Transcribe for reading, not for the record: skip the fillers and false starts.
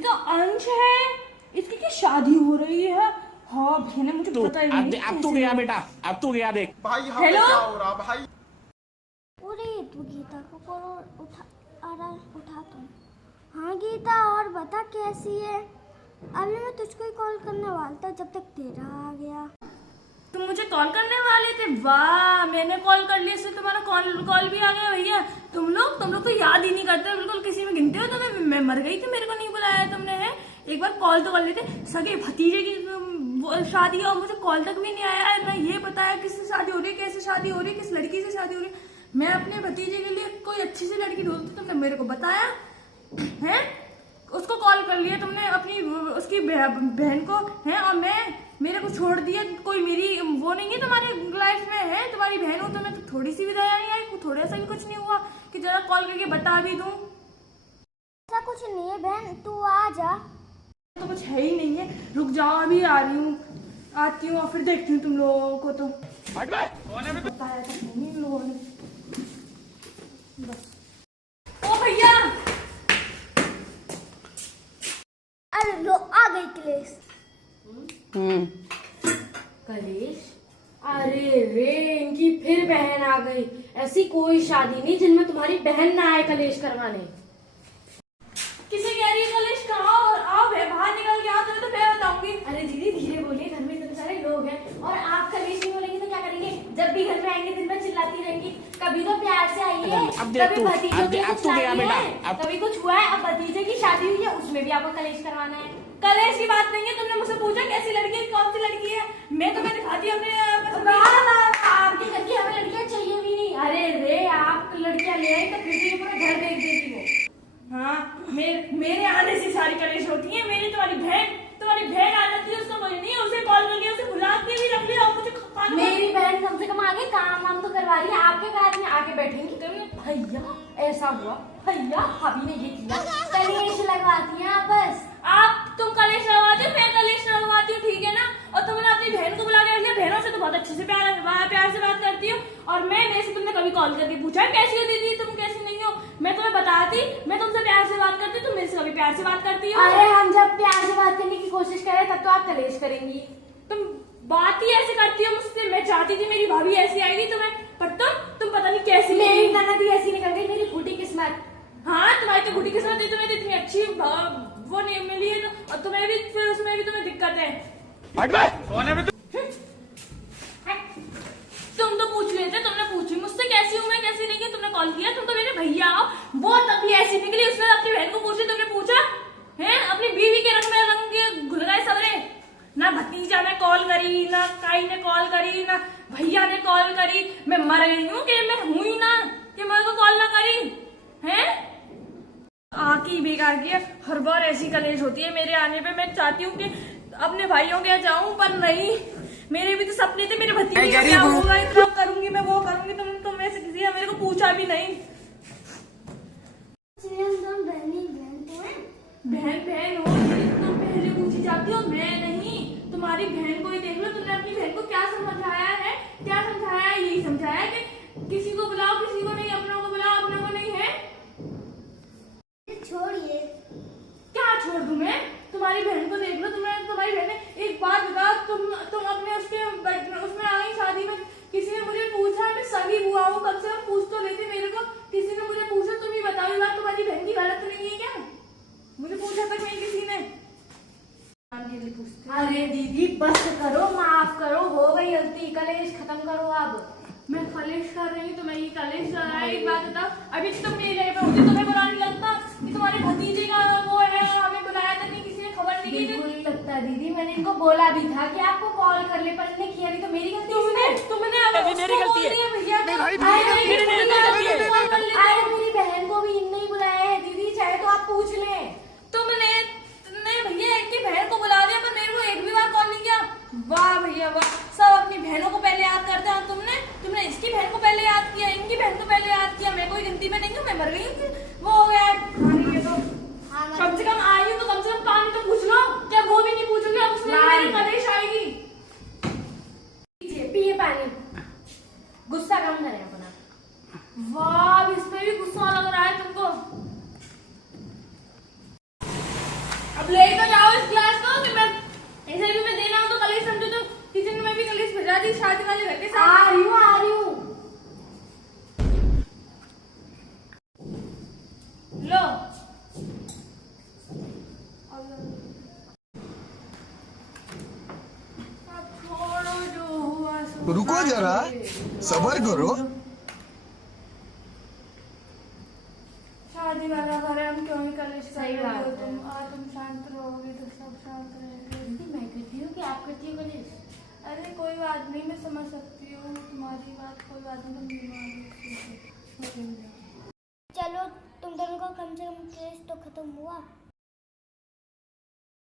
ये तो अंश है, इसकी क्या शादी हो रही है? हाँ भैया ने मुझे पता ही नहीं। अब तू गया बेटा, अब तू गया देख भाई यहाँ पे क्या हो रहा भाई। अरे तू गीता को कॉल उठा तुम। हाँ गीता, और बता कैसी है? अभी मैं तुझको ही कॉल करने वाला था जब तक तेरा आ गया। तुम मुझे कॉल करने वाले थे? वाह, मैंने कॉल कर लिया इससे तुम्हारा कॉल भी आ गया। भैया तुम लोग तो याद ही नहीं करते बिल्कुल, किसी में गिनते हो। तो मैं मर गई थी, मेरे को नहीं बुलाया तुमने है। एक बार कॉल तो कर लेते। सगे भतीजे की शादी है और मुझे कॉल तक भी नहीं आया है, ना ये बताया किससे शादी हो रही है, कैसे शादी हो रही है, किस लड़की से शादी हो रही है। मैं अपने भतीजे के लिए कोई अच्छी सी लड़की ढूंढती, तुमने मेरे को बताया है। उसको कॉल कर लिया तुमने, अपनी उसकी बहन को है, और मेरे को छोड़ दिया। कोई मेरी वो नहीं है तुम्हारी लाइफ में है, तुम्हारी बहन हो तो मैं तो थोड़ी सी भी दया नहीं आई, थोड़ा सा भी कुछ नहीं हुआ कि जरा कॉल करके बता भी दूं। ऐसा कुछ नहीं है बहन, तू आ जा। तो कुछ है ही नहीं है, रुक जाओ अभी आ रही हूँ, आती हूँ और फिर देखती हूँ तुम लोगों को। तो बताया था नहीं इन लोगों ने बस। ओ भैया, अरे लो आ गई क्लेश। कलेश? अरे रे, इनकी फिर बहन आ गई। ऐसी कोई शादी नहीं जिनमें तुम्हारी बहन ना आए कलेश करवाने। किसे कह रही है कलेश? कहाँ? और आओ बाहर निकल के आओ, तुम्हें तो फिर बताऊंगी। अरे दीदी धीरे बोलिए, घर में इतने सारे लोग हैं और आप कलेश नहीं बोलेंगे तो क्या करेंगे? जब भी घर में आएंगे दिन भर चिल्लाती रहेंगी। कभी तो प्यार से आइए, कभी भतीजों की कुछ शादी है, कभी कुछ हुआ है, अब भतीजे की शादी हुई है उसमें भी आपको कलेश करवाना है। कलेश की बात नहीं है, तुमने मुझसे पूछा कैसी लड़की है, कौन सी लड़की है। मैं तुम्हें दिखाती हूँ अपने आपके घर की हमें लड़कियां चाहिए भी नहीं। अरे रे, आप लड़कियां ले आई तो फिर पूरा घर देख देती हो। हाँ, मेरे आने से सारी कलेश होती है। तुम्हारी बहन आ जाती है, उसका कोई नहीं है, उसे कॉल करके उसे बुला के भी रख लिया और मुझे मेरी बहन कम से कम आगे काम वाम तो करवा रही है, आपके घर में आके बैठेंगी कभी? भैया ऐसा हुआ, भैया भाभी ने ये किया, कलेश लगवाती हैं आप बस। तुम कलेश लगवाती हो, मैं कलेश लगवाती हूँ, ठीक है ना। और तुमने अपनी बहन को बुला के रख लिया। बहनों से तो बहुत अच्छे से प्यार से बात करती हूँ। और मेरे से तुमने कभी कॉल करके पूछा है कैसी हो दीदी, तुम कैसी नहीं हो? मैं तुम्हें बताती, मैं तुमसे प्यार से बात करती, तुम मेरे से कभी प्यार से बात करती हो? अरे हम जब प्यार से बात करने की कोशिश करें तब तो आप कलेश करेंगी। तुम बात ही ऐसे करती हो मुझसे। मैं चाहती थी मेरी भाभी ऐसी आएगी तुम्हें, पर तुम पता नहीं कैसी। मेरी ननद ही ऐसी निकल गई, मेरी फूटी किस्मत। हाँ, तुम्हारी तो गुटी किस्मत है, तुम्हें तो इतनी अच्छी वो नहीं मिली है, और तुम्हें भी फिर उसमें भी तुम्हें दिक्कत है। तुम तो पूछ लेते, तुमने पूछी मुझसे कैसी हूँ मैं, कैसी नहीं है। तुमने कॉल किया, तुम तो मेरे भैया आओ। वो तभी ऐसी निकली, उसने अपनी बहन को पूछी, तुमने पूछा है? अपनी बीवी के रंग में रंग के घुल गए सबरे। ना भतीजा ने कॉल करी, ना काई ने कॉल करी, ना भैया ने कॉल करी। मैं मर गई हूँ कि मैं हूँ ही ना कि मेरे को कॉल ना करी है। आकी बेकार की है, हर बार ऐसी कलेश होती है मेरे आने पे। मैं चाहती हूँ कि अपने भाइयों के जाऊं, पर नहीं। मेरे भी तो सपने थे, मेरे भतीजे का क्या होगा, इतना करूंगी मैं, वो करूंगी। तुम में से किसी ने मेरे को पूछा भी नहीं। बहन हो, तुम पहले पूछी जाती हो, मैं नहीं। तुम्हारी बहन को ही देख लो, तुमने अपनी बहन को क्या समझाया है? यही समझाया कि किसी को बुलाओ, किसी को नहीं, अपनों को बुलाओ, अपनों को नहीं है। छोड़िए। क्या छोड़ दूं मैं? तुम्हारी बहन को देख लो, तुम्हारी बहन ने एक बात बताओ, तुम अपने उसमें आ गई शादी में। किसी ने मुझे पूछा, मैं सगी हुआ हूँ, कम से कम पूछ तो लेती मेरे को। किसी ने मुझे पूछा, तुम ही बताओ, बात तुम्हारी बहन की गलत नहीं है क्या? मुझे पूछा तक नहीं किसी ने। अरे दीदी बस करो, माफ करो, हो गई गलती, कलेश खत्म करो अब। मैं कलेश कर रही हूँ तो मैं ये कलेश कर रहा है। एक बात बताओ, अभी तुम मेरी जगह पे होती, तुम्हें बुरा नहीं लगता कि तुम्हारे भतीजे का वो है, हमें बुलाया था नहीं, किसी ने खबर नहीं दी? बिल्कुल नहीं लगता दीदी, मैंने इनको बोला भी था कि आपको कॉल कर ले, पर इन्हें किया भी तो मेरी गलती है। तुमने मेरी गलती है भैया। अरे मेरी बहन को भी इनने ही बुलाया है दीदी, चाहे तो आप पूछ लें। तुमने भैया एक की बहन को बुला दिया, पर मेरे को एक भी बार कॉल नहीं किया। वाह भैया वाह, सब अपनी बहनों को पहले याद करते हैं। तुमने इसकी बहन को पहले याद किया, इनकी बहन को पहले याद किया। मैं कोई गिनती में नहीं हूँ, मैं मर गई हूँ, वो हो गया है। तो कम से कम आई हूँ तो कम से कम कहानी तो पूछ लो। क्या वो भी नहीं पूछोगे? अब उसमें मेरी कलेश आएगी। पिए पानी, गुस्सा कम करें अपना। वाह, इस पे भी गुस्सा लग रहा है तुमको। रुको जरा, सबर करो। शादी वाला घर है, हम क्यों ही कलेश कर सही रहे बात हो है। तुम शांत रहोगे तो सब शांत रहेंगे। दीदी मैं करती हूँ कि आप करती हो कलेश? अरे कोई बात नहीं, मैं समझ सकती हूँ तुम्हारी बात, कोई बात नहीं, तुम बीमार हो। चलो तुम दोनों का कम से कम केस तो खत्म हुआ।